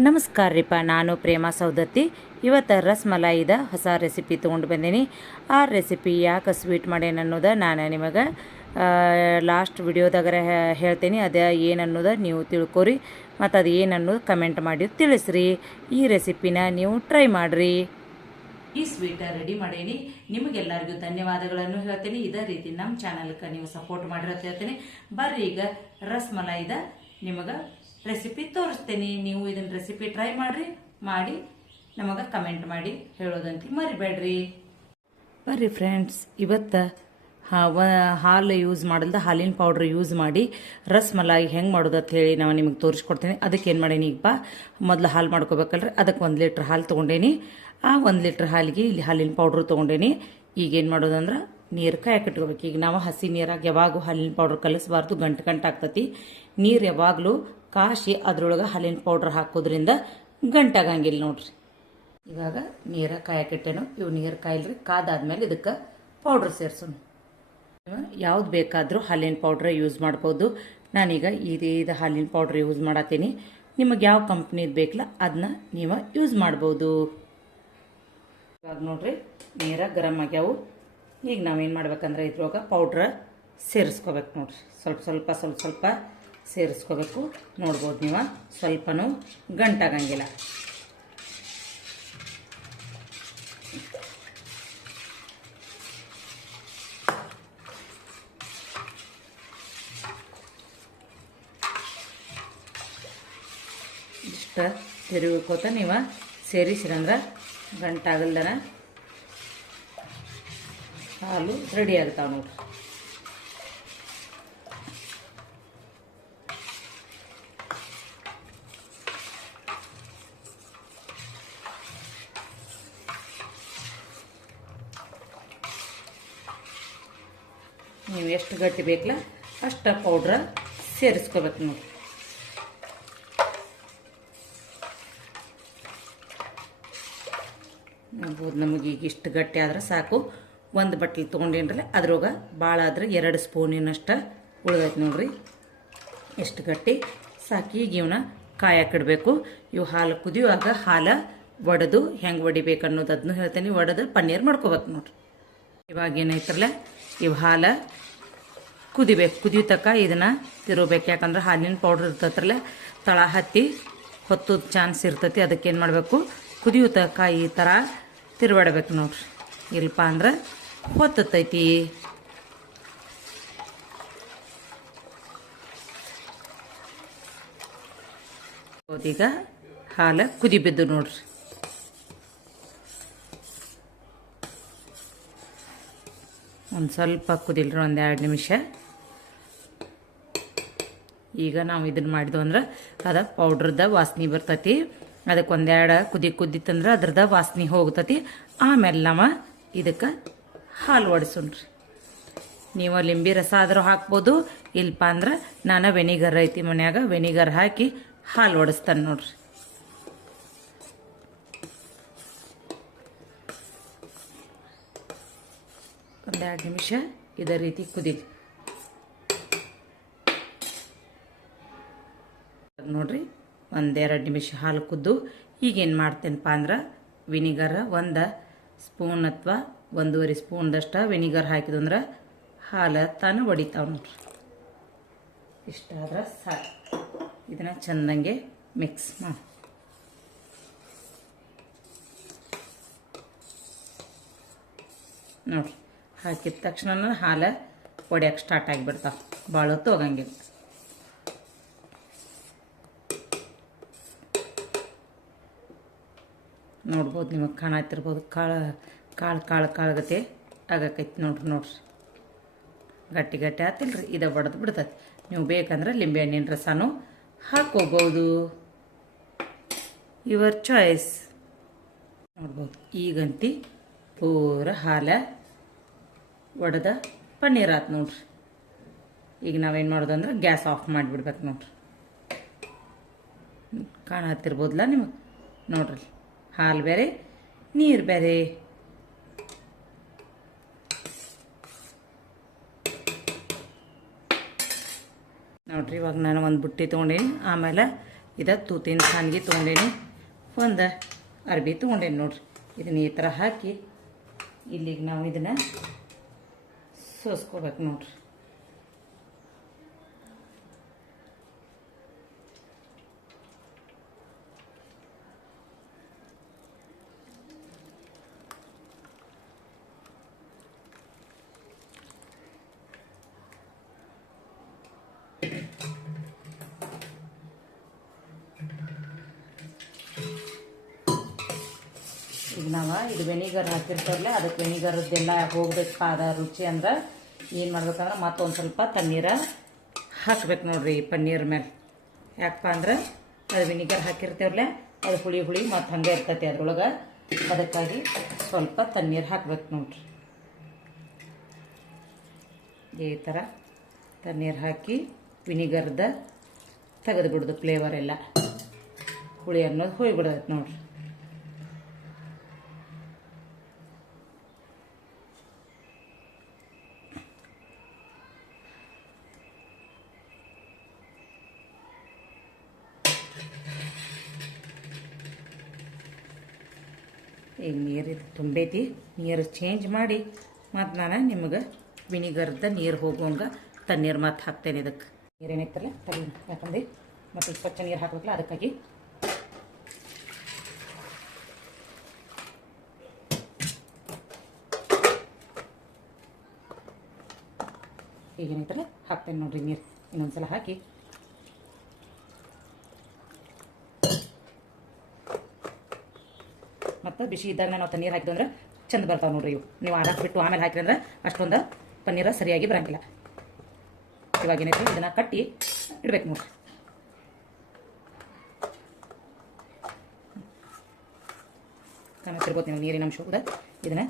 ನಮಸ್ಕಾರ ರೀಪ ನಾನು ಪ್ರೇಮ ಸೌದತ್ತಿ ಇವತ್ತು ರಸ್ಮಲಾಯಿದ ಹೊಸ ರೆಸಿಪಿ ತೊಗೊಂಡು ಬಂದೀನಿ. ಆ ರೆಸಿಪಿ ಯಾಕೆ ಸ್ವೀಟ್ ಮಾಡೇನು ಅನ್ನೋದು ನಾನು ನಿಮಗೆ ಲಾಸ್ಟ್ ವಿಡಿಯೋದಾಗರ ಹೇಳ್ತೀನಿ. ಅದೇ ಏನು ಅನ್ನೋದು ನೀವು ತಿಳ್ಕೊರಿ. ಮತ್ತು ಅದು ಏನು ಅನ್ನೋದು ಕಮೆಂಟ್ ಮಾಡಿ ತಿಳಿಸ್ರಿ. ಈ ರೆಸಿಪಿನ ನೀವು ಟ್ರೈ ಮಾಡಿರಿ. ಈ ಸ್ವೀಟ ರೆಡಿ ಮಾಡೀನಿ. ನಿಮಗೆಲ್ಲರಿಗೂ ಧನ್ಯವಾದಗಳನ್ನು ಹೇಳ್ತೀನಿ. ಇದೇ ರೀತಿ ನಮ್ಮ ಚಾನಲ್ಗೆ ನೀವು ಸಪೋರ್ಟ್ ಮಾಡಿರೋ ಹೇಳ್ತೀನಿ. ಬರ್ರಿ ಈಗ ರಸ್ಮಲಾಯಿದ ನಿಮಗೆ ರೆಸಿಪಿ ತೋರಿಸ್ತೇನೆ, ನೀವು ಇದನ್ನ ರೆಸಿಪಿ ಟ್ರೈ ಮಾಡಿರಿ, ಮಾಡಿ ನಮಗೆ ಕಮೆಂಟ್ ಮಾಡಿ ಹೇಳೋದಂತ ಮರಿಬೇಡ್ರಿ. ಬರ್ರಿ ಫ್ರೆಂಡ್ಸ್ ಇವತ್ತು ಹಾಲು ಯೂಸ್ ಮಾಡಲ್ದ ಹಾಲಿನ ಪೌಡ್ರ್ ಯೂಸ್ ಮಾಡಿ ರಸ್ಮಲಾಯಿ ಹೆಂಗೆ ಮಾಡೋದು ಅಂತ ಹೇಳಿ ನಾವು ನಿಮಗೆ ತೋರಿಸ್ಕೊಡ್ತೀನಿ. ಅದಕ್ಕೆ ಏನು ಮಾಡೇನಿ ಈಗ ಬಾ, ಮೊದಲು ಹಾಲು ಮಾಡ್ಕೋಬೇಕಲ್ರಿ ಅದಕ್ಕೆ ಒಂದು ಲೀಟ್ರ್ ಹಾಲು ತೊಗೊಂಡೇನಿ. ಆ ಒಂದು ಲೀಟ್ರ್ ಹಾಲಿಗೆ ಇಲ್ಲಿ ಹಾಲಿನ ಪೌಡ್ರ್ ತೊಗೊಂಡೇನಿ. ಈಗ ಏನು ಮಾಡೋದಂದ್ರೆ ನೀರು ಕಟ್ಕೋಬೇಕು ಈಗ ನಾವು ಹಸಿ ನೀರಾಗಿ ಯಾವಾಗೂ ಹಾಲಿನ ಪೌಡ್ರ್ ಕಲಿಸಬಾರ್ದು, ಗಂಟು ಗಂಟು ಆಗ್ತತಿ. ನೀರು ಯಾವಾಗಲೂ ಕಾಶಿ ಅದ್ರೊಳಗೆ ಹಾಲಿನ ಪೌಡ್ರ್ ಹಾಕೋದ್ರಿಂದ ಗಂಟಾಗಂಗಿಲ್ಲ ನೋಡ್ರಿ. ಇವಾಗ ನೀರ ಕಾಯಕ್ಕಿಟ್ಟೆನು ಇವು ನೀರು ಕಾಯಿಲ್ರಿ, ಕಾದಾದ್ಮೇಲೆ ಇದಕ್ಕೆ ಪೌಡ್ರ್ ಸೇರ್ಸೋಣ. ಯಾವ್ದು ಬೇಕಾದರೂ ಹಾಲಿನ ಪೌಡ್ರ್ ಯೂಸ್ ಮಾಡ್ಬೋದು. ನಾನೀಗ ಇದೇ ಹಾಲಿನ ಪೌಡ್ರ್ ಯೂಸ್ ಮಾಡತ್ತೀನಿ ನಿಮಗೆ ಯಾವ ಕಂಪ್ನಿದು ಬೇಕಲ್ಲ ಅದನ್ನ ನೀವು ಯೂಸ್ ಮಾಡ್ಬೋದು. ಇವಾಗ ನೋಡ್ರಿ, ನೀರ ಗರಮ್ ಆಗ್ಯಾವು. ಈಗ ನಾವೇನು ಮಾಡ್ಬೇಕಂದ್ರೆ ಇದ್ರೊಳಗೆ ಪೌಡ್ರ್ ಸೇರಿಸ್ಕೋಬೇಕು ನೋಡ್ರಿ. ಸ್ವಲ್ಪ ಸ್ವಲ್ಪ ಸ್ವಲ್ಪ ಸ್ವಲ್ಪ. ಸೇರಿಸ್ಕೋಬೇಕು. ನೋಡ್ಬೋದು ನೀವು. ಸ್ವಲ್ಪನೂ ಗಂಟಾಗಂಗಿಲ್ಲ. ಇಷ್ಟ ತಿರುಗೋತ ನೀವು ಸೇರಿಸಿರಂದ್ರೆ ಗಂಟಾಗಲ್ದನ ಹಾಲು ರೆಡಿ ಆಗ್ತಾವೆ ನೋಡ್ರಿ ನೀವು ಎಷ್ಟು ಗಟ್ಟಿ ಬೇಕಲ್ಲ ಅಷ್ಟು ಪೌಡ್ರ ಸೇರಿಸ್ಕೋಬೇಕು ನೋಡಿ. ನೋಡ್ಬೋದು ನಮಗೆ ಈಗ ಇಷ್ಟು ಗಟ್ಟಿ ಆದ್ರೆ ಸಾಕು. ಒಂದು ಬಟ್ಲಿ ತೊಗೊಂಡೇನ್ರಲ್ಲ ಅದ್ರೊಳಗೆ ಭಾಳ ಆದ್ರೆ ಎರಡು ಸ್ಪೂನಿನಷ್ಟು ಉಳಿದೈತೆ ನೋಡ್ರಿ. ಎಷ್ಟು ಗಟ್ಟಿ? ಸಾಕಿ ಈಗ ಇವನ್ನ ಕಾಯಕ್ಕಿಡಬೇಕು ಇವು ಹಾಲು ಕುದಿಯುವಾಗ ಹಾಲು ಒಡೆದು ಹೆಂಗೆ ಒಡಿಬೇಕು ಅನ್ನೋದು ಅದನ್ನು ಹೇಳ್ತೀನಿ. ಒಡೆದು ಪನ್ನೀರ್ ಮಾಡ್ಕೋಬೇಕು ನೋಡ್ರಿ. ಇವಾಗ ಏನೈತ್ರಲ್ಲ ಇವು ಹಾಲು ಕುದಿಬೇಕು. ಕುದಿಯೋ ತಕ್ಕ ಇದನ್ನು ತಿರುಬೇಕು ಯಾಕಂದ್ರೆ ಹಾಲಿನ ಪೌಡ್ರ್ ಇರ್ತತ್ರಲ್ಲ, ತಳ ಹತ್ತಿ ಹೊತ್ತು ಚಾನ್ಸ್ ಇರ್ತೈತಿ, ಅದಕ್ಕೆ ಏನು ಮಾಡಬೇಕು? ಕುದಿಯೋ ತಕ್ಕ ಈ ಥರ ತಿರುಗಾಡ್ಬೇಕು ನೋಡ್ರಿ. ಇಲ್ಲಪ್ಪ ಅಂದ್ರೆ ಹೊತ್ತೈತಿ ಈಗ ಹಾಲು ಕುದಿ ಬಿದ್ದು ನೋಡ್ರಿ. ಒಂದು ಸ್ವಲ್ಪ ಕುದಿಲ್ರಿ, ಒಂದು ಎರಡು ನಿಮಿಷ. ಈಗ ನಾವು ಇದನ್ನು ಮಾಡಿದ್ವು ಅಂದ್ರೆ ಅದ ಪೌಡ್ರದ ವಾಸನೆ ಬರ್ತತಿ. ಅದಕ್ಕೆ ಒಂದೆರಡು ಕುದಿ ಕುದ್ದಿತ್ತಂದ್ರೆ ಅದ್ರದ ವಾಸನೆ ಹೋಗ್ತತಿ. ಆಮೇಲೆ ನಾವು ಇದಕ್ಕೆ ಹಾಲು ಒಡಿಸೋಣ್ರಿ. ನೀವು ಲಿಂಬೆ ರಸ ಆದರೂ ಹಾಕ್ಬೋದು ಇಲ್ಲಪ್ಪ ಅಂದ್ರೆ ನಾನು ವೆನಿಗರ್ ಐತಿ ಮನ್ಯಾಗ ವೆನಿಗರ್ ಹಾಕಿ ಹಾಲು ಒಡಿಸ್ತಾನೆ ನೋಡ್ರಿ. ಒಂದೆರಡು ನಿಮಿಷ ಇದೇ ರೀತಿ ಕುದೀಲಿ. ನೋಡ್ರಿ. ಒಂದೆರಡು ನಿಮಿಷ ಹಾಲು ಕುದ್ದು. ಈಗೇನು ಮಾಡ್ತೇನಪ್ಪ ಅಂದ್ರೆ ವಿನಿಗರ್ ಒಂದು ಸ್ಪೂನ್ ಅಥವಾ ಒಂದೂವರೆ ಸ್ಪೂನ್ದಷ್ಟು ವಿನಿಗರ್ ಹಾಕಿದಂದ್ರೆ ಹಾಲು ತಾನು ಹೊಡಿತಾವೆ ನೋಡ್ರಿ. ಇಷ್ಟ ಆದ್ರೆ ಸಾಕು. ಇದನ್ನು ಚೆಂದಂಗೆ ಮಿಕ್ಸ್ ಮಾಡಿ. ನೋಡ್ರಿ. ಹಾಕಿದ ತಕ್ಷಣ ಹಾಲು ಒಡೆಯೋಕೆ ಸ್ಟಾರ್ಟ್ ಆಗಿಬಿಡ್ತಾವೆ. ಭಾಳ ಹೊತ್ತು ಹೋಗಂಗಿಲ್ಲ. ನೋಡ್ಬೋದು, ನಿಮಗೆ ಕಾಣತ್ತಿರ್ಬೋದು ಕಾಳು ಕಾಳು ಕಾಳು, ಕಾಳುಗತೆ ಆಗಕೈತಿ ನೋಡ್ರಿ ನೋಡ್ರಿ. ಗಟ್ಟಿ ಗಟ್ಟಿ ಆತಿಲ್ರಿ, ಇದು ಬಡ್ದು ಬಿಡ್ತೈತಿ. ನೀವು ಬೇಕಂದ್ರೆ ಲಿಂಬೆ ಹಣ್ಣಿನ ರಸನೂ ಹಾಕೋಬೋದು ಯುವರ್ ಚಾಯ್ಸ್ ನೋಡ್ಬೋದು, ಈಗಂತಿ ಪೂರ ಹಾಲ ಒಡೆದ ಪನ್ನೀರ್ ಆತು ನೋಡ್ರಿ. ಈಗ ನಾವೇನು ಮಾಡೋದು ಅಂದ್ರೆ ಗ್ಯಾಸ್ ಆಫ್ ಮಾಡಿಬಿಡ್ಬೇಕು ನೋಡ್ರಿ. ಕಾಣತ್ತಿರ್ಬೋದಲ್ಲ ನಿಮಗೆ? ನೋಡ್ರಿ. ಹಾಲು ಬೇರೆ ನೀರು ಬೇರೆ ನೋಡ್ರಿ, ಇವಾಗ ನಾನು ಒಂದು ಬುಟ್ಟಿ ತೊಗೊಂಡೇನಿ. ಆಮೇಲೆ ಇದು ತೂತಿನ ಸಾನ್ಗಿ ತೊಗೊಂಡೇನಿ. ಒಂದು ಅರ್ಬಿ ತೊಗೊಂಡೇನಿ ನೋಡ್ರಿ. ಇದನ್ನ ಈ ಥರ ಹಾಕಿ ಇಲ್ಲಿಗೆ ನಾವು ಇದನ್ನು ಸೋಸ್ಕೋಬೇಕು ನೋಡ್ರಿ. ನಾವು ಇದು ವೆನಿಗರ್ ಹಾಕಿರ್ತಾರಲ್ಲ ಅದಕ್ಕೆ ವೆನಿಗರದ್ದೆಲ್ಲ ಹೋಗ್ಬೇಕು ಅದ ರುಚಿ ಅಂದ್ರೆ ಏನು ಮಾಡ್ಬೇಕಂದ್ರೆ ಮತ್ತೊಂದು ಸ್ವಲ್ಪ ತಣ್ಣೀರ ಹಾಕ್ಬೇಕು ನೋಡ್ರಿ ಈ ಪನ್ನೀರ್ ಮೇಲೆ ಯಾಕಪ್ಪ ಅಂದ್ರೆ ಅದು ವಿನಿಗರ್ ಹಾಕಿರ್ತೇವಲ್ಲ ಅದು ಹುಳಿ ಹುಳಿ ಮತ್ತು ಹಂಗೆ ಇರ್ತೈತಿ ಅದ್ರೊಳಗೆ. ಅದಕ್ಕಾಗಿ ಸ್ವಲ್ಪ ತಣ್ಣೀರು ಹಾಕ್ಬೇಕು ನೋಡ್ರಿ. ಈ ಥರ ತಣ್ಣೀರು ಹಾಕಿ ವಿನಿಗರ್ದ ತೆಗೆದು ಬಿಡೋದು ಫ್ಲೇವರ್ ಎಲ್ಲ. ಹುಳಿ ಅನ್ನೋದು ಹೋಗ್ಬಿಡತ್ತೆ ನೋಡ್ರಿ. ಈಗ ನೀರು ತುಂಬೈತಿ ನೀರು ಚೇಂಜ್ ಮಾಡಿ ಮತ್ತು ನಾನು ನಿಮಗೆ ವಿನಿಗರ್ದ ನೀರು ಹೋಗುವಂಗೆ ತಣ್ಣೀರು ಮತ್ತು ಹಾಕ್ತೇನೆ ಇದಕ್ಕೆ ನೀರೇನೈತಲ್ಲ ತಲೆ ಯಾಕಂದ್ರೆ ಮತ್ತು ಸ್ವಚ್ಛ ನೀರು ಹಾಕಬೇಕಲ್ಲ, ಅದಕ್ಕಾಗಿ. ಈಗೇನೈತಲ್ಲ ಹಾಕ್ತೇನೆ ನೋಡ್ರಿ ನೀರು. ಇನ್ನೊಂದ್ಸಲ ಹಾಕಿ. ಮತ್ತು ಬಿಸಿ ಇದ್ದಾಗ ನಾವು ತಣ್ಣೀರು ಹಾಕಿದ್ರೆ ಚಂದ ಬರ್ತಾವೆ ನೋಡ್ರಿ ಇವು. ನೀವು ಬಿಟ್ಟು ಆಮೇಲೆ ಹಾಕಿದ್ರೆ ಅಷ್ಟೊಂದು ಪನ್ನೀರ ಸರಿಯಾಗಿ ಬರಂಗಿಲ್ಲ. ಇವಾಗ ಏನೈತಿ ಇದನ್ನ ಕಟ್ಟಿ ಇಡ್ಬೇಕು ನೋಡ್ರಿ. ಕಾಣಿಸ್ತಿರ್ಬೋದು ನೀವು ನೀರಿನ ಅಂಶ ಕೂಡ ಇದನ್ನ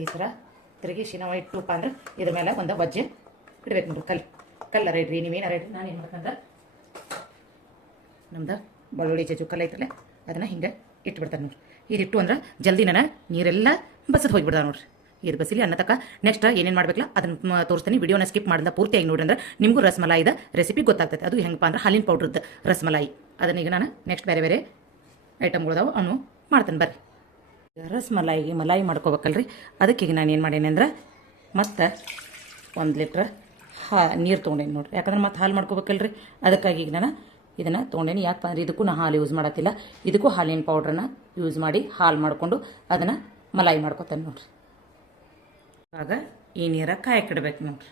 ಈ ಥರ ತಿರುಗಿಸಿ ನಾವು ಇಟ್ಟುಪ್ಪ ಅಂದ್ರೆ ಇದ್ರ ಮೇಲೆ ಒಂದು ಬಜ್ಜೆ ಇಡ್ಬೇಕು ನೋಡ್ರಿ, ಕಲ್ಲು. ಕಲ್ಲ ರೈಡ್ರಿ ನೀವೇನಾರ ಇಡ್ರಿ, ನಾನು ಏನು ಮಾಡ್ಕಂದ್ರೆ ನಮ್ದು ಬೆಳ್ಳುಳ್ಳಿ ಜಜ್ಜು ಕಲ್ಲ ಐತಲ್ಲ ಅದನ್ನು ಹಿಂಗೆ ಇಟ್ಬಿಡ್ತಾರೆ ನೋಡ್ರಿ. ಇದಿಟ್ಟು ಅಂದ್ರೆ ಜಲ್ದಿ ನಾನು ನೀರೆಲ್ಲ ಬಸದ್ ಹೋಗಿಬಿಡ್ದ ನೋಡ್ರಿ. ಇದು ಬಸಿಲಿ ಅನ್ನ ತಕ್ಕ ನೆಕ್ಸ್ಟ್ ಏನೇನು ಮಾಡ್ಬೇಕಲ್ಲ ಅದನ್ನ ತೋರಿಸ್ತೀನಿ. ವಿಡಿಯೋನ ಸ್ಕಿಪ್ ಮಾಡಿದ ಪೂರ್ತಿಯಾಗಿ ನೋಡಿ ಅಂದ್ರೆ ನಿಮಗೂ ರಸಮಲಾಯಿದ ರೆಸಿಪಿ ಗೊತ್ತಾಗ್ತೈತೆ. ಅದು ಹೆಂಗಪ್ಪ ಅಂದ್ರೆ ಹಾಲಿನ ಪೌಡ್ರದ್ದು ರಸಮಲಾಯಿ. ಅದನ್ನ ಈಗ ನಾನು ನೆಕ್ಸ್ಟ್ ಬೇರೆ ಬೇರೆ ಐಟಮ್ಗಳದಾವು ಅವನು ಮಾಡ್ತೇನೆ ಬರ್ರಿ. ರಸಮಲಾಯಿಗೆ ಮಲಾಯಿ ಮಾಡ್ಕೋಬೇಕಲ್ರಿ? ಅದಕ್ಕೆ ನಾನು ಏನು ಮಾಡೇನಿ ಅಂದ್ರೆ ಮತ್ತೆ ಒಂದು ಲೀಟ್ರ್ ಹಾ ನೀರು ತೊಗೊಂಡೇನಿ ನೋಡಿರಿ. ಯಾಕಂದ್ರೆ ಮತ್ತೆ ಹಾಲು ಮಾಡ್ಕೋಬೇಕಲ್ರಿ? ಅದಕ್ಕಾಗಿ ಈಗ ನಾನು ಇದನ್ನು ತೊಗೊಂಡೇನಿ. ಯಾಕಪ್ಪ ಅಂದ್ರೆ ಇದಕ್ಕೂ ನಾನು ಹಾಲು ಯೂಸ್ ಮಾಡತ್ತಿಲ್ಲ. ಇದಕ್ಕೂ ಹಾಲಿನ ಪೌಡ್ರನ್ನ ಯೂಸ್ ಮಾಡಿ ಹಾಲು ಮಾಡಿಕೊಂಡು ಅದನ್ನು ಮಲಾಯಿ ಮಾಡ್ಕೋತೇನೆ ನೋಡಿರಿ. ಆಗ ಈ ನೀರ ಕಾಯಕ್ಕಿಡ್ಬೇಕು ನೋಡಿರಿ.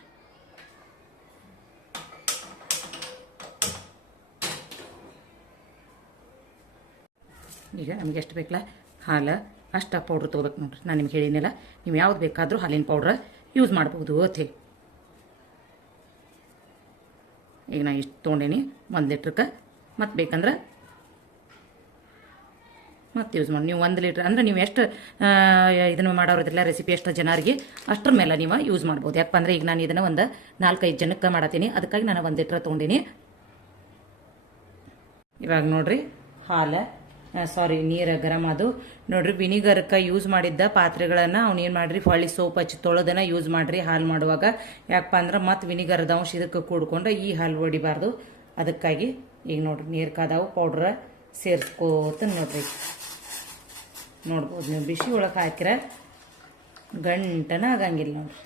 ಈಗ ನಮಗೆ ಎಷ್ಟು ಬೇಕಲ್ಲ ಹಾಲು ಅಷ್ಟು ಪೌಡ್ರ್ ತೊಗೋಬೇಕು ನೋಡ್ರಿ. ನಾನು ನಿಮ್ಗೆ ಹೇಳಿನಲ್ಲ ನೀವು ಯಾವ್ದು ಬೇಕಾದರೂ ಹಾಲಿನ ಪೌಡ್ರ್ ಯೂಸ್ ಮಾಡ್ಬೋದು ಅತಿ ಈಗ ನಾ ಇಷ್ಟು ತೊಗೊಂಡೇನಿ, ಒಂದು ಲೀಟ್ರಕ್ಕೆ ಮತ್ತು ಬೇಕಂದ್ರೆ ಮತ್ತೆ ಯೂಸ್ ಮಾಡಿ, ನೀವು ಒಂದು ಲೀಟ್ರ್ ಅಂದ್ರೆ ನೀವು ಎಷ್ಟು ಇದನ್ನು ಮಾಡೋರಿದ್ರಲ್ಲ ರೆಸಿಪಿ ಎಷ್ಟು ಜನರಿಗೆ, ಅಷ್ಟರ ಮೇಲೆ ನೀವು ಯೂಸ್ ಮಾಡ್ಬೋದು. ಯಾಕಪ್ಪ ಅಂದ್ರೆ ಈಗ ನಾನು ಇದನ್ನು ಒಂದು ನಾಲ್ಕೈದು ಜನಕ್ಕೆ ಮಾಡತ್ತೀನಿ ಅದಕ್ಕಾಗಿ ನಾನು ಒಂದು ಲೀಟ್ರ್ ತೊಗೊಂಡೀನಿ. ಇವಾಗ ನೋಡಿರಿ, ಹಾಲು ಸಾರಿ ನೀರು ಗರಮ್ ಅದು. ನೋಡ್ರಿ ವಿನಿಗರ್ಕ ಯೂಸ್ ಮಾಡಿದ್ದ ಪಾತ್ರೆಗಳನ್ನು ಏನು ಮಾಡ್ರಿ? ಹೊಳ್ಳಿ ಸೋಪ್ ಹಚ್ಚಿ ತೊಳೆದನ್ನ ಯೂಸ್ ಮಾಡ್ರಿ ಹಾಲು ಮಾಡುವಾಗ. ಯಾಕಪ್ಪ ಅಂದ್ರೆ ಮತ್ತು ವಿನಿಗರ್ದ ಅಂಶ ಇದಕ್ಕೆ ಕೂಡ್ಕೊಂಡ್ರೆ ಈ ಹಾಲು ಹೊಡಿಬಾರ್ದು ಅದಕ್ಕಾಗಿ ಈಗ ನೋಡ್ರಿ, ನೀರು ಕಾದಾವು ಪೌಡ್ರ ಸೇರಿಸ್ಕೋತ ನೋಡ್ರಿ. ನೋಡ್ಬೋದು, ನೀವು ಬಿಸಿ ಒಳಗೆ ಹಾಕಿರ ಗಂಟನ ಆಗಂಗಿಲ್ಲ ನೋಡ್ರಿ.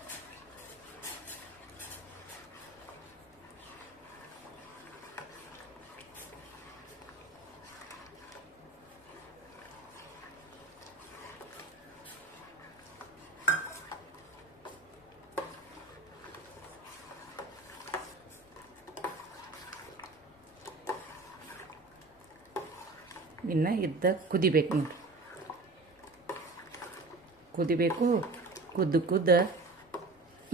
ಇನ್ನು ಇದ್ದ ಕುದಿಬೇಕು ನೋಡ್ರಿ. ಕುದಿಬೇಕು, ಕುದ್ದು ಕುದ್ದ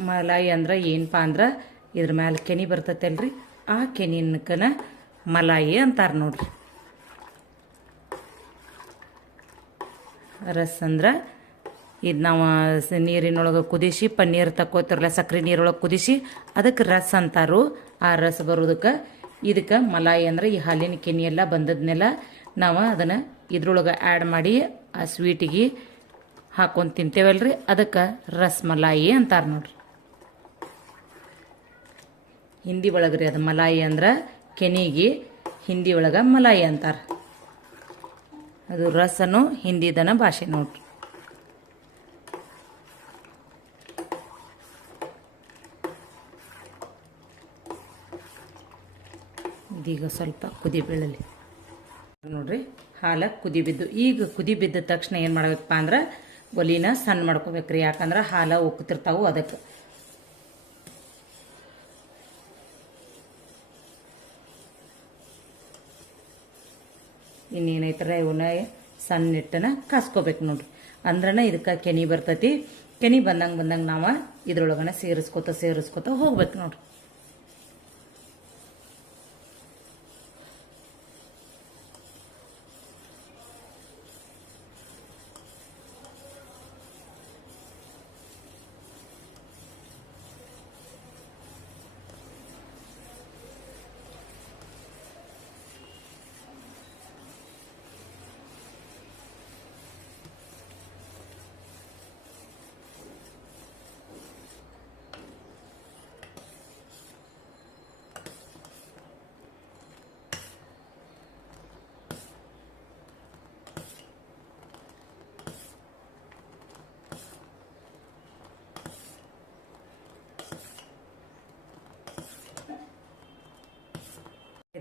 ಮಲಾಯಿ ಅಂದ್ರೆ ಏನಪ್ಪ ಅಂದ್ರೆ ಇದ್ರ ಮ್ಯಾಲೆ ಕೆನಿ ಬರ್ತೈತಲ್ರಿ ಆ ಕೆನಿನಕನ ಮಲಾಯಿ ಅಂತಾರೆ ನೋಡ್ರಿ. ರಸ್ ಅಂದ್ರೆ ಇದು ನಾವು ನೀರಿನೊಳಗೆ ಕುದಿಸಿ, ಪನ್ನೀರ್ ತಕ್ಕೋತಿರಲ್ಲ ಸಕ್ಕರೆ ನೀರೊಳಗೆ ಕುದಿಸಿ ಅದಕ್ಕೆ ರಸ್ ಅಂತಾರು. ಆ ರಸ ಬರೋದಕ್ಕೆ ಇದಕ್ಕೆ ಮಲಾಯಿ ಅಂದ್ರೆ ಈ ಹಾಲಿನ ಕೆನಿ ಎಲ್ಲ ಬಂದದ್ನೆಲ್ಲ ನಾವು ಅದನ್ನು ಇದ್ರೊಳಗೆ ಆ್ಯಡ್ ಮಾಡಿ ಆ ಸ್ವೀಟಿಗೆ ಹಾಕೊಂಡು ತಿಂತೇವಲ್ರಿ. ಅದಕ್ಕೆ ರಸ್ಮಲಾಯಿ ಅಂತಾರೆ ನೋಡ್ರಿ. ಹಿಂದಿ ಒಳಗೆ ರೀ ಅದು ಮಲಾಯಿ ಅಂದ್ರೆ ಕೆನಿಗೆ ಹಿಂದಿ ಒಳಗೆ ಮಲಾಯಿ ಅಂತಾರೆ. ಅದು ರಸನು ಹಿಂದಿದನ ಭಾಷೆ ನೋಡ್ರಿ. ಇದೀಗ ಸ್ವಲ್ಪ ಕುದಿ ಬೀಳಲಿ. ನೋಡ್ರಿ, ಹಾಲ ಕುದಿ ಬಿದ್ದು ಈಗ ಕುದಿ ಬಿದ್ದ ತಕ್ಷಣ ಏನು ಮಾಡ್ಬೇಕಪ್ಪ ಅಂದ್ರೆ ಒಲಿನ ಸಣ್ಣ ಮಾಡ್ಕೋಬೇಕ್ರಿ ಯಾಕಂದ್ರೆ ಹಾಲ ಉಕ್ಕತಿರ್ತಾವು ಅದಕ್ಕೆ ಇನ್ನೇನೈತ್ರ ಇವನ್ನ ಸಣ್ಣ ಹಿಟ್ಟನ ಕಾಸ್ಕೋಬೇಕು ನೋಡ್ರಿ. ಅಂದ್ರನ ಇದಕ್ಕೆ ಕೆನಿ ಬರ್ತೈತಿ, ಕೆನಿ ಬಂದಂಗೆ ಬಂದಂಗೆ ನಾವು ಇದ್ರೊಳಗನ ಸೇರಿಸ್ಕೊತ ಸೇರಿಸ್ಕೊತ ಹೋಗ್ಬೇಕು ನೋಡ್ರಿ.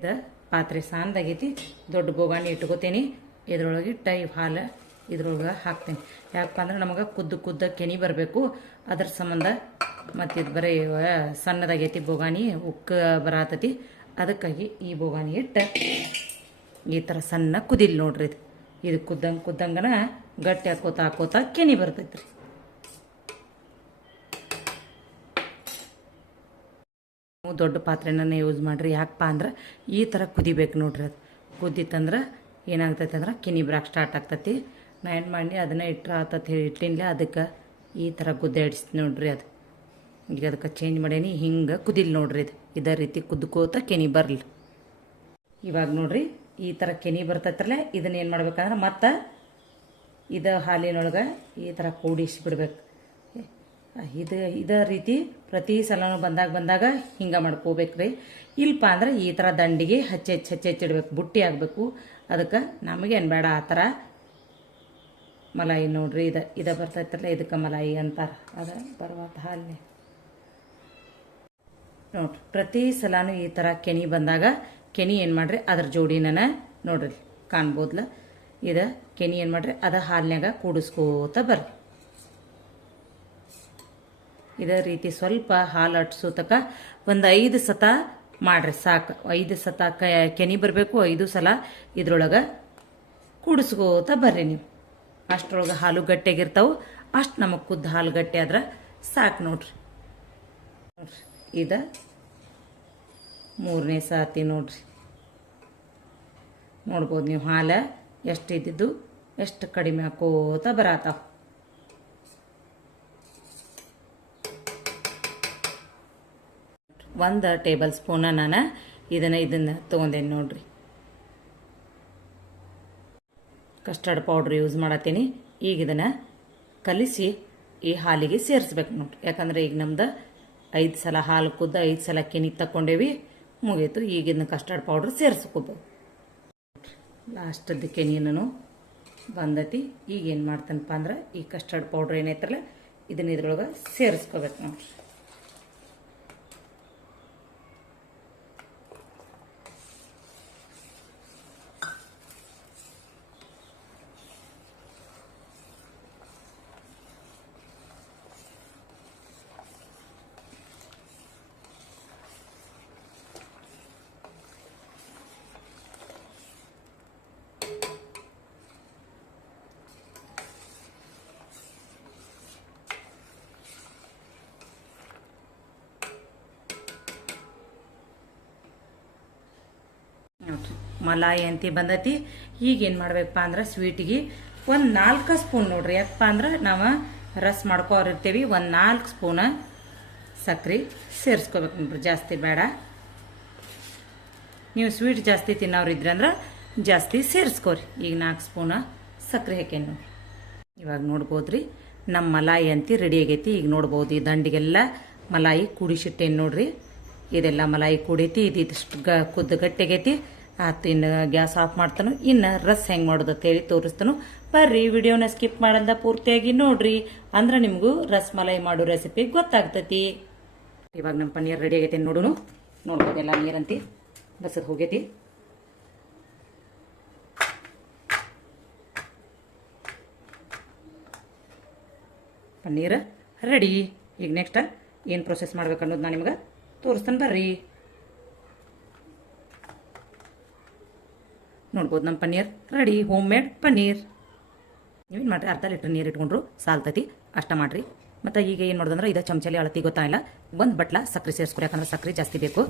ಇದು ಪಾತ್ರೆ ಸಾಂದಾಗೈತಿ, ದೊಡ್ಡ ಬೋಗಾಣಿ ಇಟ್ಕೋತೀನಿ. ಇದ್ರೊಳಗೆ ಟೈ ಹಾಲು ಇದ್ರೊಳಗೆ ಹಾಕ್ತೀನಿ. ಅಂದ್ರೆ ನಮಗೆ ಕುದ್ದು ಕುದ್ದ ಕೆನಿ ಬರಬೇಕು. ಅದ್ರ ಸಂಬಂಧ ಮತ್ತು ಇದು ಬರೀ ಸಣ್ಣದಾಗೈತಿ ಬೋಗಾಣಿ, ಉಕ್ಕ ಬರತೈತಿ. ಅದಕ್ಕಾಗಿ ಈ ಬೋಗಾಣಿ ಇಟ್ಟು ಈ ಥರ ಸಣ್ಣ ಕುದಿಲ್ ನೋಡ್ರಿ ಇದು. ಕುದ್ದಂಗೆ ಕುದ್ದಂಗನ ಗಟ್ಟಿ ಹಾಕೋತ ಹಾಕೋತ ಕೆನಿ ಬರ್ತೈತಿ ರೀ ನೀವು ದೊಡ್ಡ ಪಾತ್ರೆನ ಯೂಸ್ ಮಾಡಿರಿ. ಯಾಕಪ್ಪ ಅಂದ್ರೆ ಈ ಥರ ಕುದಿಬೇಕು ನೋಡ್ರಿ ಅದು. ಕುದ್ದಿತ್ತಂದ್ರೆ ಏನಾಗ್ತೈತೆ ಅಂದ್ರೆ ಕಿನಿ ಬರಾಕ್ ಸ್ಟಾರ್ಟ್ ಆಗ್ತೈತಿ. ನಾ ಏನು ಮಾಡಿ ಅದನ್ನ ಇಟ್ಟರೆ ಆತತ್ ಹೇಳಿ ಅದಕ್ಕೆ ಈ ಥರ ಗುದ್ದಾಡಿಸ್ತು ನೋಡ್ರಿ ಅದು. ಈಗ ಅದಕ್ಕೆ ಚೇಂಜ್ ಮಾಡೇನಿ ಹಿಂಗೆ ಕುದಿಲ್ ನೋಡ್ರಿ ಇದು ಇದೇ ರೀತಿ ಕುದ್ಕೋತ ಕೆನಿ ಬರಲಿ. ಇವಾಗ ನೋಡ್ರಿ, ಈ ಥರ ಕೆನಿ ಬರ್ತೈತ್ರಲ್ಲ, ಇದನ್ನ ಏನು ಮಾಡ್ಬೇಕಂದ್ರೆ ಮತ್ತೆ ಇದು ಹಾಲಿನೊಳಗೆ ಈ ಥರ ಕೂಡಿಸಿ ಬಿಡ್ಬೇಕು ಇದು, ಇದೇ ರೀತಿ ಪ್ರತಿ ಸಲನೂ ಬಂದಾಗ ಬಂದಾಗ ಹಿಂಗೆ ಮಾಡ್ಕೋಬೇಕ್ರಿ ಇಲ್ಲಪ್ಪ ಅಂದ್ರೆ ಈ ಥರ ದಂಡಿಗೆ ಹಚ್ಚಿ ಹಚ್ಚಿ ಹಚ್ಚಿ ಬುಟ್ಟಿ ಆಗಬೇಕು. ಅದಕ್ಕೆ ನಮಗೇನು ಬೇಡ, ಆ ಥರ ಮಲಾಯಿ ನೋಡ್ರಿ, ಇದು, ಇದ ಬರ್ತೈತಲ್ಲ, ಇದಕ್ಕೆ ಮಲಾಯಿ ಅಂತಾರೆ. ಅದ ಬರುವಂಥ ಹಾಲಿನ. ನೋಡ್ರಿ, ಪ್ರತಿ ಸಲನೂ ಈ ಥರ ಕೆನಿ ಬಂದಾಗ ಕೆನಿ ಏನು ಮಾಡ್ರಿ, ಅದ್ರ ಜೋಡಿನ ನೋಡ್ರಿ, ಕಾಣ್ಬೋದ್ಲ? ಇದು ಕೆನಿ ಏನು ಮಾಡ್ರಿ, ಅದ ಹಾಲಿನಾಗ ಕೂಡಿಸ್ಕೋತ ಬರ್ರಿ. ಇದೇ ರೀತಿ ಸ್ವಲ್ಪ ಹಾಲು ಅಟ್ಸೋ ತಕ ಒಂದು ಐದು ಸತ ಮಾಡ್ರಿ, ಸಾಕು. ಐದು ಸತ ಕೆನಿ ಬರಬೇಕು, ಐದು ಸಲ ಇದ್ರೊಳಗೆ ಕೂಡಿಸ್ಕೋತ ಬರ್ರಿ ನೀವು. ಅಷ್ಟರೊಳಗೆ ಹಾಲು ಗಟ್ಟಿಯಾಗಿರ್ತಾವೆ. ಅಷ್ಟು ನಮಗೆ ಕುದ್ದು ಹಾಲು ಗಟ್ಟಿ ಆದ್ರೆ ಸಾಕು ನೋಡ್ರಿ. ನೋಡ್ರಿ, ಇದು ಮೂರನೇ ಸಾತಿ ನೋಡ್ರಿ. ನೋಡ್ಬೋದು ನೀವು ಹಾಲು ಎಷ್ಟು ಇದ್ದಿದ್ದು, ಎಷ್ಟು ಕಡಿಮೆ ಹಾಕೋತ ಬರತ್ತಾವ ಒಂದು ಟೇಬಲ್ ಸ್ಪೂನ ನಾನು ಇದನ್ನು ಇದನ್ನು ತೊಗೊಂಡೇನೆ ನೋಡ್ರಿ. ಕಸ್ಟರ್ಡ್ ಪೌಡ್ರ್ ಯೂಸ್ ಮಾಡತ್ತೀನಿ. ಈಗ ಇದನ್ನು ಕಲಿಸಿ ಈ ಹಾಲಿಗೆ ಸೇರಿಸ್ಬೇಕು ನೋಡ್ರಿ. ಯಾಕಂದ್ರೆ ಈಗ ನಮ್ದು ಐದು ಸಲ ಹಾಲು ಕುದ್ದು ಐದು ಸಲ ಕೆನಿ ತಕ್ಕೊಂಡೇವಿ. ಮುಗೀತು. ಈಗಿನ ಕಸ್ಟರ್ಡ್ ಪೌಡ್ರ್ ಸೇರಿಸ್ಕೋಬೇಕು ಲಾಸ್ಟದ್ದು ಕೆನಿಯನ್ನು ಬಂದತಿ. ಈಗ ಏನು ಮಾಡ್ತಾನಪ್ಪ ಅಂದ್ರೆ ಈ ಕಸ್ಟರ್ಡ್ ಪೌಡ್ರ್ ಏನೈತಲ್ಲ ಇದನ್ನ ಇದ್ರೊಳಗೆ ಸೇರಿಸ್ಕೋಬೇಕು ನೋಡ್ರಿ. ಮಲಾಯಿ ಅಂತ ಬಂದತಿ. ಈಗ ಏನು ಮಾಡ್ಬೇಕಪ್ಪ ಅಂದ್ರೆ ಸ್ವೀಟಿಗೆ ಒಂದು ನಾಲ್ಕು ಸ್ಪೂನ್ ನೋಡ್ರಿ. ಯಾಕಪ್ಪ ಅಂದ್ರೆ ನಾವು ರಸ್ ಮಾಡ್ಕೊರಿರ್ತೀವಿ ಒಂದು ನಾಲ್ಕು ಸ್ಪೂನ ಸಕ್ರೆ ಸೇರಿಸ್ಕೋಬೇಕು ನೋಡ್ರಿ. ಜಾಸ್ತಿ ಬೇಡ. ನೀವು ಸ್ವೀಟ್ ಜಾಸ್ತಿ ತಿನ್ನೋರು ಇದ್ರಂದ್ರೆ ಜಾಸ್ತಿ ಸೇರಿಸ್ಕೋರಿ. ಈಗ ನಾಲ್ಕು ಸ್ಪೂನ ಸಕ್ಕರೆ ಹಾಕೇನಿ ನೋಡ್ರಿ. ಇವಾಗ ನೋಡ್ಬೋದ್ರಿ. ನಮ್ಮ ಮಲಾಯಿ ಅಂತಿ ರೆಡಿ ಆಗೈತಿ. ಈಗ ನೋಡ್ಬೋದು ಈ ದಂಡಿಗೆಲ್ಲ ಮಲಾಯಿ ಕುಡಿಸಿಟ್ಟೇನು ನೋಡ್ರಿ. ಇದೆಲ್ಲ ಮಲಾಯಿ ಕೂಡೈತಿ ಇದಿಷ್ಟು ಗ ಕುದ್ದು ಗಟ್ಟಿಗೈತಿ. ಆತು ಇನ್ನು ಗ್ಯಾಸ್ ಆಫ್ ಮಾಡ್ತಾನು. ಇನ್ನು ರಸ್ ಹೆಂಗೆ ಮಾಡೋದು ಅಂತ ಹೇಳಿ ತೋರಿಸ್ತಾನು. ಬರ್ರಿ, ವಿಡಿಯೋನ ಸ್ಕಿಪ್ ಮಾಡಂದ ಪೂರ್ತಿಯಾಗಿ ನೋಡ್ರಿ. ಅಂದ್ರೆ ನಿಮಗೂ ರಸ್ ಮಲಾಯಿ ಮಾಡೋ ರೆಸಿಪಿ ಗೊತ್ತಾಗ್ತತಿ. ಇವಾಗ ನಮ್ಮ ಪನ್ನೀರ್ ರೆಡಿ ಆಗೈತಿ ನೋಡ್ಬೋದು ಎಲ್ಲ ನೀರಂತಿ. ಬಸದ್ ಹೋಗೈತಿ. ಪನ್ನೀರ್ ರೆಡಿ ಈಗ ನೆಕ್ಸ್ಟ್ ಏನು ಪ್ರೊಸೆಸ್ ಮಾಡ್ಬೇಕು ಅನ್ನೋದು ನಾನು ನಿಮ್ಗೆ? ತೋರಿಸ್ತಾನೆ ಬರ್ರಿ. ನೋಡ್ಬೋದು ನಮ್ಮ ಪನ್ನೀರ್. Ready homemade paneer. ನೀವೇನು ಮಾಡ್ರಿ? ಅರ್ಧ ಲೀಟ್ರ್ ನೀರು ಇಟ್ಕೊಂಡ್ರು, ಸಾಲ್ತೈತಿ. ಅಷ್ಟ ಮಾಡ್ರಿ. ಮತ್ತು ಈಗ ಏನು ಮಾಡೋದಂದ್ರೆ ಇದು ಚಮಚಲಿ ಅಳತಿ ಗೊತ್ತಾಗಿಲ್ಲ ಒಂದು ಬಟ್ಲ ಸಕ್ಕರೆ ಸೇರಿಸ್ಕೊಡಿ ಯಾಕಂದ್ರೆ ಸಕ್ಕರೆ ಜಾಸ್ತಿ ಬೇಕು.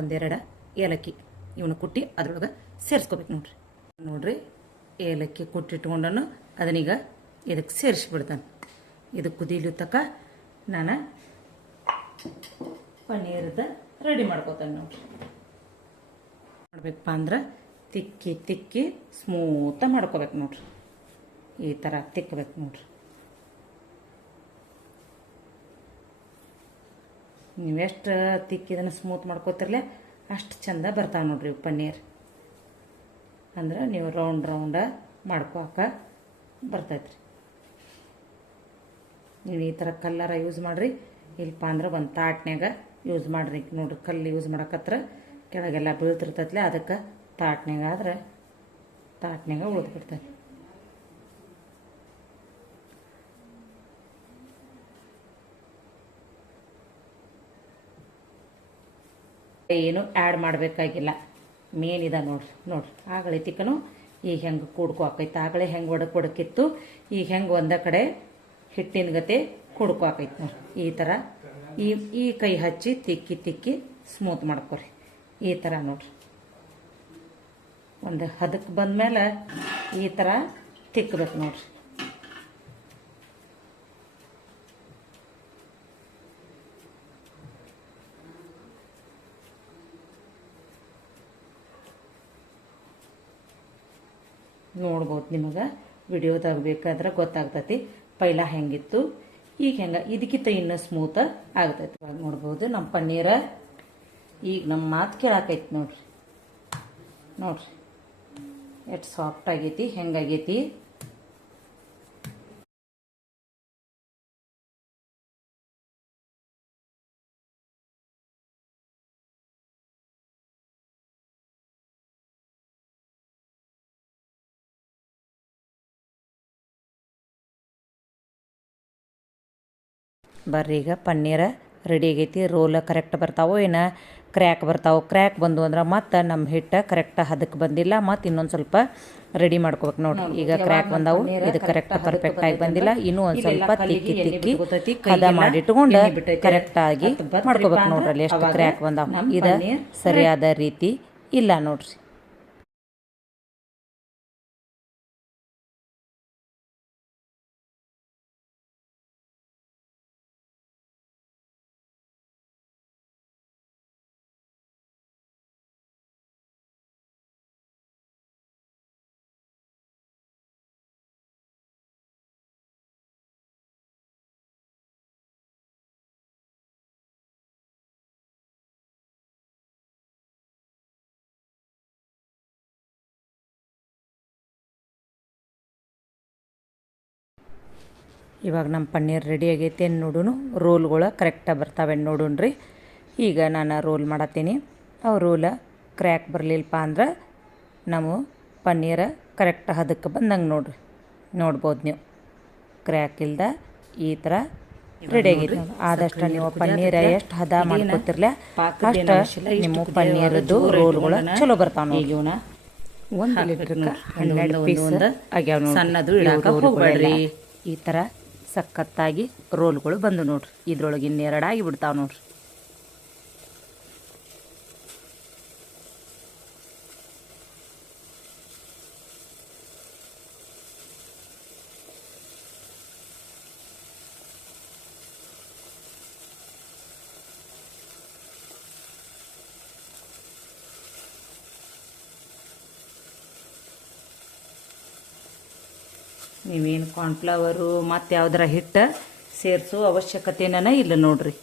ಒಂದೆರಡು ಏಲಕ್ಕಿ. ಇವನು ಕುಟ್ಟಿ ಅದ್ರೊಳಗೆ ಸೇರಿಸ್ಕೋಬೇಕು ನೋಡ್ರಿ. ನೋಡ್ರಿ, ಏಲಕ್ಕಿ ಕುಟ್ಟಿಟ್ಕೊಂಡನು ಅದನ್ನೀಗ ಇದಕ್ಕೆ ಸೇರಿಸ್ಬಿಡ್ತಾನೆ ಇದು ಕುದಿಲು ತಕ ನಾನು ಪನ್ನೀರದ ರೆಡಿ ಮಾಡ್ಕೋತೇನೆ ನೋಡ್ರಿ ಮಾಡ್ಬೇಕಪ್ಪ ಅಂದ್ರೆ ತಿಕ್ಕಿ ತಿಕ್ಕಿ ಸ್ಮೂತ ಮಾಡ್ಕೋಬೇಕು ನೋಡ್ರಿ. ಈ ಥರ ತಿಕ್ಕಬೇಕು ನೋಡ್ರಿ. ನೀವೆಷ್ಟು ತಿಕ್ಕಿದನ್ನು ಸ್ಮೂತ್ ಮಾಡ್ಕೋತಿರ್ಲೆ ಅಷ್ಟು ಚಂದ ಬರ್ತಾವೆ ನೋಡ್ರಿ ಪನ್ನೀರ್. ಅಂದ್ರೆ ನೀವು ರೌಂಡ್ ರೌಂಡ ಮಾಡ್ಕೋಕ ಬರ್ತೈತ್ರಿ. ನೀವು ಈ ಥರ ಕಲ್ಲರ ಯೂಸ್ ಮಾಡಿರಿ. ಇಲ್ಲಪ್ಪ ಅಂದ್ರೆ ಒಂದು ತಾಟ್ನ್ಯಾಗ ಯೂಸ್ ಮಾಡಿರಿ. ನೋಡ್ರಿ ಕಲ್ಲು ಯೂಸ್ ಮಾಡಕತ್ರ ಕೆಳಗೆಲ್ಲ ಬೀಳ್ತಿರ್ತೈತ್ಲೆ ಅದಕ್ಕೆ ತಾಟ್ನ್ಯಾಗ ಆದ್ರೆ ತಾಟ್ನ್ಯಾಗ ಉಳಿದ್ಬಿಡ್ತೈತಿ ಏನು ಆ್ಯಡ್ ಮಾಡಬೇಕಾಗಿಲ್ಲ. ಮೇನ್ ಇದೆ ನೋಡ್ರಿ ನೋಡ್ರಿ. ಆಗಲೇ ತಿಕ್ಕನು, ಈಗ ಹೆಂಗೆ ಕೂಡ್ಕೋ ಆಗಲೇ ಹೆಂಗೆ ಒಡಕ್ ಒಡಕಿತ್ತು ಈಗ ಹೆಂಗೆ ಒಂದ ಕಡೆ ಹಿಟ್ಟಿನ ಗತೆ ಕುಡ್ಕೊ ನೋಡಿ. ಈ ಥರ ಈ ಈ ಕೈ ಹಚ್ಚಿ ತಿಕ್ಕಿ ತಿಕ್ಕಿ ಸ್ಮೂತ್ ಮಾಡ್ಕೊರಿ. ಈ ಥರ ನೋಡ್ರಿ. ಒಂದು ಹದಕ್ಕೆ ಬಂದಮೇಲೆ ಈ ಥರ ತಿಕ್ಕಬೇಕು ನೋಡ್ರಿ. ನೋಡ್ಬೋದು ನಿಮಗೆ. ವಿಡಿಯೋದಾಗ ಬೇಕಾದ್ರೆ ಗೊತ್ತಾಗ್ತೈತಿ. ಪೈಲ ಹೆಂಗಿತ್ತು? ಈಗ ಹೆಂಗೆ? ಇದಕ್ಕಿಂತ ಇನ್ನೂ ಸ್ಮೂತ್ ಆಗ್ತೈತಿ. ನೋಡ್ಬೋದು ನಮ್ಮ ಪನ್ನೀರ. ಈಗ ನಮ್ಮ ಮಾತು ಕೇಳಾಕೈತಿ ನೋಡ್ರಿ. ನೋಡ್ರಿ. ಎಷ್ಟು ಸಾಫ್ಟ್ ಆಗೈತಿ ಹೆಂಗಾಗೈತಿ ಬರ್ರಿ ಈಗ ಪನ್ನೀರ ರೆಡಿ ಆಗೈತಿ ರೋಲ್ ಕರೆಕ್ಟ್ ಬರ್ತಾವೋ ಏನು ಕ್ರ್ಯಾಕ್ ಬರ್ತಾವೋ ಕ್ರ್ಯಾಕ್ ಬಂದು ಅಂದ್ರೆ ಮತ್ತು ನಮ್ಮ ಹಿಟ್ಟು ಕರೆಕ್ಟ್ ಹದಕ್ಕೆ ಬಂದಿಲ್ಲ ಮತ್ತು ಇನ್ನೊಂದು ಸ್ವಲ್ಪ ರೆಡಿ ಮಾಡ್ಕೋಬೇಕು ನೋಡಿ ಈಗ ಕ್ರ್ಯಾಕ್ ಬಂದಾವು ಇದು ಕರೆಕ್ಟ್ ಪರ್ಫೆಕ್ಟ್ ಆಗಿ ಬಂದಿಲ್ಲ ಇನ್ನೂ ಒಂದು ಸ್ವಲ್ಪ ತಿಕ್ಕಿ ತಿಕ್ಕಿ ಹದ ಮಾಡಿಟ್ಕೊಂಡು ಕರೆಕ್ಟ್ ಆಗಿ ಮಾಡ್ಕೋಬೇಕು ನೋಡ್ರಿ ಅಲ್ಲಿ ಎಷ್ಟು ಕ್ರ್ಯಾಕ್ ಬಂದಾವ. ಇದು ಸರಿಯಾದ ರೀತಿ ಇಲ್ಲ ನೋಡ್ರಿ. ಇವಾಗ ನಮ್ಮ ಪನ್ನೀರ್ ರೆಡಿ ಆಗೈತೆ ನೋಡೋಣ ನೋಡುನು? ರೋಲ್ಗಳು ಕರೆಕ್ಟಾಗಿ ಬರ್ತಾವೆ ನೋಡುಣ್ರಿ ಈಗ ನಾನು ರೋಲ್ ಮಾಡತ್ತೀನಿ. ಅವು ರೋಲ ಕ್ರ್ಯಾಕ್ ಬರಲಿಲ್ಲಪ್ಪ ಅಂದ್ರೆ ನಾವು ಪನ್ನೀರ ಕರೆಕ್ಟ್ ಹದಕ್ಕೆ ಬಂದಂಗೆ ನೋಡ್ರಿ. ನೋಡ್ಬೋದು ನೀವು. ಕ್ರ್ಯಾಕ್ ಇಲ್ದ ಈ ಥರ ರೆಡಿ ಆಗೈತಿ. ಆದಷ್ಟು ನೀವು ಪನ್ನೀರ ಎಷ್ಟು ಹದ ಮಾಡ್ಕೊತಿರ್ಲ? ಅಷ್ಟು ನಿಮ್ಮ ಪನ್ನೀರದ್ದು ರೋಲ್ಗಳು ಚಲೋ ಬರ್ತಾವೆ ನೋಡಿ ಇವನ ಒಂದು ಲೀಟ್ರ್ ಹನ್ನೆರಡು ಪೀಸ್ ಆಗ್ಯಾವ ನೋಡಿ ಸಣ್ಣದು ಇಡಾಕ ಹೋಗ್ಬೇಡ್ರಿ. ಈ ಥರ ಸಖತ್ತಾಗಿ ರೋಲ್ಗಳು ಬಂದು ನೋಡ್ರಿ. ಇದ್ರೊಳಗೆ ಇನ್ನೆರಡಾಗಿ ಬಿಡ್ತಾವೆ ನೋಡ್ರಿ. ನೀವೇನು ಕಾರ್ನ್ಫ್ಲವರು ಮತ್ತು ಯಾವ್ದಾರ ಹಿಟ್ಟು ಸೇರಿಸೋ ಅವಶ್ಯಕತೆನ ಇಲ್ಲ ನೋಡ್ರಿ.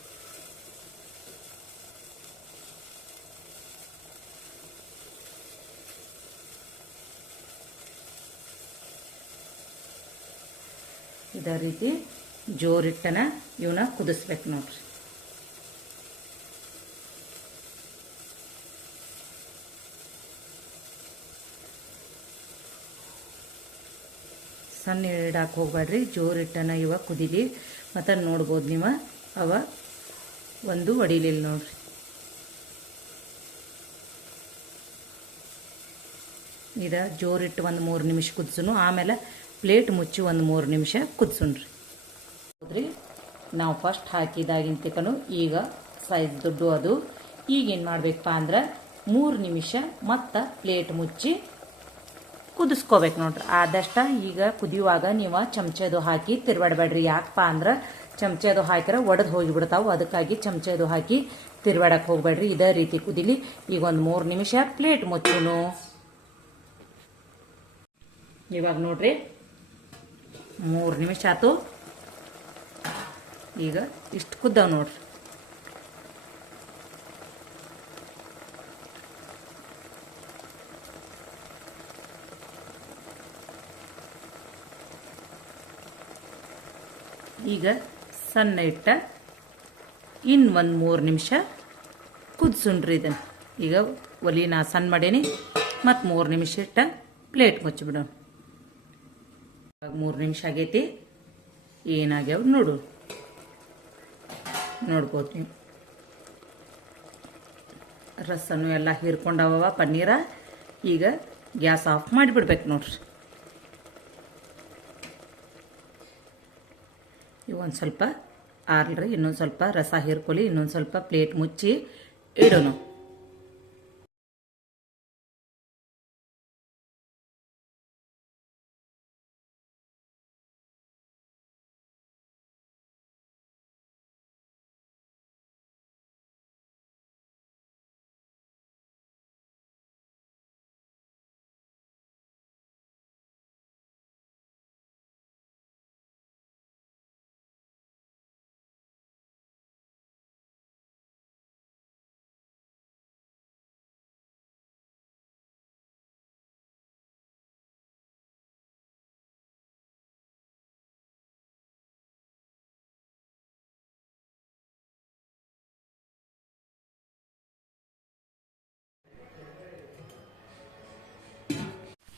ಇದೇ ರೀತಿ ಜೋರಿಟ್ಟನ ಇವನ್ನ ಕುದಿಸ್ಬೇಕು ನೋಡ್ರಿ. ಸಣ್ಣ ಇಡಾಕೆ ಹೋಗ್ಬೇಡ್ರಿ ಜೋರಿಟ್ಟನ ಇವ ಕುದೀಲಿ. ಮತ್ತು ನೋಡ್ಬೋದು ನೀವು, ಅವ ಒಂದು ಒಡಿಲಿಲ್ಲ ನೋಡ್ರಿ. ಇದ ಜೋರಿಟ್ಟು ಒಂದು ಮೂರು ನಿಮಿಷ ಕುದಿಸುನು, ಆಮೇಲೆ ಪ್ಲೇಟ್ ಮುಚ್ಚಿ ಒಂದು ಮೂರು ನಿಮಿಷ ಕುದಿಸುಣ್ರಿ ಹೌದ್ರಿ, ನಾವು ಫಸ್ಟ್ ಹಾಕಿದಾಗಿನ ತಿಕ್ಕನು ಈಗ ಸೈಜ್ ದುಡ್ಡು ಅದು. ಈಗೇನು ಮಾಡಬೇಕಪ್ಪ ಅಂದ್ರೆ ಮೂರು ನಿಮಿಷ ಮತ್ತು ಪ್ಲೇಟ್ ಮುಚ್ಚಿ ಕುದಿಸ್ಕೋಬೇಕು ನೋಡ್ರಿ. ಆದಷ್ಟ ಈಗ ಕುದಿಯುವಾಗ ನೀವು ಚಮಚದು ಹಾಕಿ ತಿರ್ವಾಡಬೇಡ್ರಿ. ಯಾಕಪ್ಪ ಅಂದ್ರೆ ಚಮಚದು ಹಾಕಿದ್ರೆ ಒಡೆದು ಹೋಗಿಬಿಡ್ತಾವೆ. ಅದಕ್ಕಾಗಿ ಚಮಚದು ಹಾಕಿ ತಿರ್ವಾಡಕ್ಕೆ ಹೋಗ್ಬೇಡ್ರಿ. ಇದೇ ರೀತಿ ಕುದಿಲಿ. ಈಗ ಒಂದು ಮೂರು ನಿಮಿಷ ಪ್ಲೇಟ್ ಮುಚ್ಚುನು. ಇವಾಗ ನೋಡ್ರಿ. ಮೂರು ನಿಮಿಷ ಆತು. ಈಗ ಇಷ್ಟು ಕುದ್ದಾವ ನೋಡ್ರಿ. ಈಗ ಸಣ್ಣ ಇಟ್ಟ ಇನ್ನು ಒಂದು ಮೂರು ನಿಮಿಷ ಕುದಿಸುಣ್ರಿ ಇದನ್ನು. ಈಗ ಒಲಿ ನಾ ಸಣ್ಣ ಮಾಡೇನಿ. ಮತ್ತು ಮೂರು ನಿಮಿಷ ಇಟ್ಟ ಪ್ಲೇಟ್ ಮುಚ್ಚಿಬಿಡೋಣ. ಮೂರು ನಿಮಿಷ ಆಗೈತಿ. ಏನಾಗ್ಯಾವ ನೋಡು. ನೋಡ್ಬೋದು ನೀವು. ರಸನು ಎಲ್ಲ ಹೀರ್ಕೊಂಡವ ಪನ್ನೀರ. ಈಗ ಗ್ಯಾಸ್ ಆಫ್ ಮಾಡಿಬಿಡ್ಬೇಕು ನೋಡ್ರಿ. ಒಂದು ಸ್ವಲ್ಪ ಆರ್ಲ್ರಿ ಇನ್ನೊಂದು ಸ್ವಲ್ಪ ರಸ ಹೀರ್ಕೊಳ್ಳಿ ಇನ್ನೊಂದು ಸ್ವಲ್ಪ ಪ್ಲೇಟ್ ಮುಚ್ಚಿ ಇಡೋಣ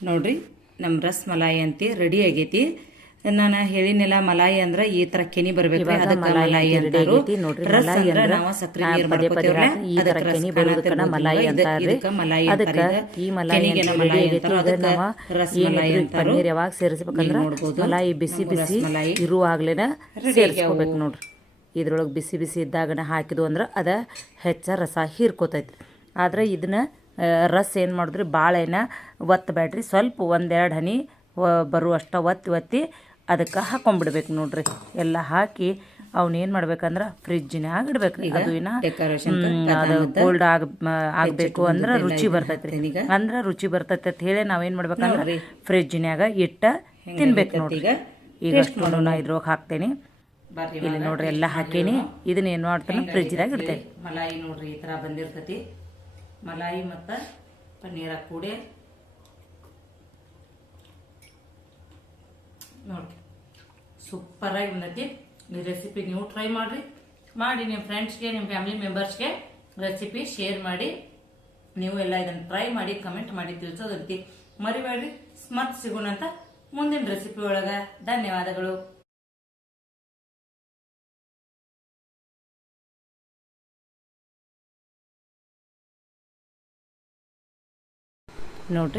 ನೋಡ್ರಿ ನಮ್ಮ ರಸ್ ಮಲಾಯಿ ಅಂತ ರೆಡಿ ಆಗೈತಿ. ನಾನು ಹೇಳಿನೆಲ್ಲ ಮಲಾಯಿ ಅಂದ್ರ ಈ ತರ ಕೆನಿ ಬರ್ಬೇಕು ಅದಕ್ಕೆ ಮಲಾಯಿ ಮಲಾಯಿ ಅಂತ ಅಂತಾರು. ರಸ್ ಅಂದ್ರ ನಾವು ಸಕ್ರೆ ನಾ ನೀರ್ ಈ ತರ ಕೆನಿ ಬರೋದಕ್ಕನ ಮಲಾಯಿ ಅಂತಾರ್ರಿ. ಮಲಾಯಿ ಅದಕ್ಕ ಈ ಮಲಾಯಿ ಮಲಾಯಿ ಅಂತಾರ. ಆಗೈತಿ. ರಸ್ ಮಲಾಯಿ ಪನ್ನೀರ್ ಯಾವಾಗ ಸೇರಿಸ್ಬೇಕಂದ್ರ. ಮಲಾಯಿ ಬಿಸಿ ಬಿಸಿ ಮಲಾಯಿ ಇರುವಾಗ್ಲೇನ ಸೇರಿಸ್ಕೋಬೇಕು ನೋಡ್ರಿ. ಇದ್ರೊಳಗೆ ಬಿಸಿ ಬಿಸಿ ಇದ್ದಾಗನ ಹಾಕಿದ್ವು ಅಂದ್ರೆ ಅದ ಹೆಚ್ಚ ರಸ ಹೀರ್ಕೋತೈತಿ. ಆದ್ರೆ ಇದನ್ನ ರಸ ಏನು ಮಾಡಿದ್ರಿ? ಬಾಳೆನ ಒತ್ತಬೇಡ್ರಿ ಸ್ವಲ್ಪ ಒಂದೆರಡು ಹನಿ ಬರುವಷ್ಟು ಒತ್ತಿ ಒತ್ತಿ ಅದಕ್ಕೆ ಹಾಕೊಂಡ್ಬಿಡ್ಬೇಕು ನೋಡ್ರಿ. ಎಲ್ಲ ಹಾಕಿ ಅವನೇನು ಏನು ಮಾಡ್ಬೇಕಂದ್ರೆ ಫ್ರಿಜ್ಜಿನಾಗ ಇಡ್ಬೇಕು ಅದು ಏನ ಅದು ಕೋಲ್ಡ್ ಆಗ ಆಗಬೇಕು ಅಂದ್ರೆ ರುಚಿ ಬರ್ತೈತ್ರಿ. ಅಂದ್ರೆ ರುಚಿ ಬರ್ತೈತೆ ಅಂತ ಹೇಳಿ ನಾವೇನು ಮಾಡ್ಬೇಕಂದ್ರೆ ಫ್ರಿಜ್ಜಿನಾಗ ಇಟ್ಟು ತಿನ್ಬೇಕು ನೋಡ್ರಿ. ಈಗ? ಈಗ ನಾ ನೋಡೋಣ ಇದ್ರೊಳಗೆ ಹಾಕ್ತೇನೆ. ಇಲ್ಲಿ ನೋಡ್ರಿ ಎಲ್ಲ ಹಾಕೇನಿ. ಇದನ್ನ ಏನು ಮಾಡ್ತಾನೆ? ಫ್ರಿಜ್ದಾಗ ಇಡ್ತೇನೆ. ಮಲಾಯಿ ನೋಡ್ರಿ ಈ ಥರ ಬಂದಿರ್ತೈತಿ. ಮಲಾಯಿ ಮತ್ತು ಪನ್ನೀರ ಕೂಡಿ ನೋಡಿ ಸೂಪರಾಗಿ ಬಂದೈತಿ. ಈ ರೆಸಿಪಿ ನೀವು ಟ್ರೈ ಮಾಡಿರಿ. ಮಾಡಿ ನಿಮ್ಮ ಫ್ರೆಂಡ್ಸ್ಗೆ ನಿಮ್ಮ ಫ್ಯಾಮಿಲಿ ಮೆಂಬರ್ಸ್ಗೆ ರೆಸಿಪಿ ಶೇರ್ ಮಾಡಿ. ನೀವು ಎಲ್ಲ ಇದನ್ನು ಟ್ರೈ ಮಾಡಿ ಕಮೆಂಟ್ ಮಾಡಿ ತಿಳಿಸೋದಂತಿ ಮರಿಬೇಡ್ರಿ. ಸಿಗೋಣ ಅಂತ ಮುಂದಿನ ರೆಸಿಪಿ ಒಳಗೆ. ಧನ್ಯವಾದಗಳು. ನೋಡ್ರಿ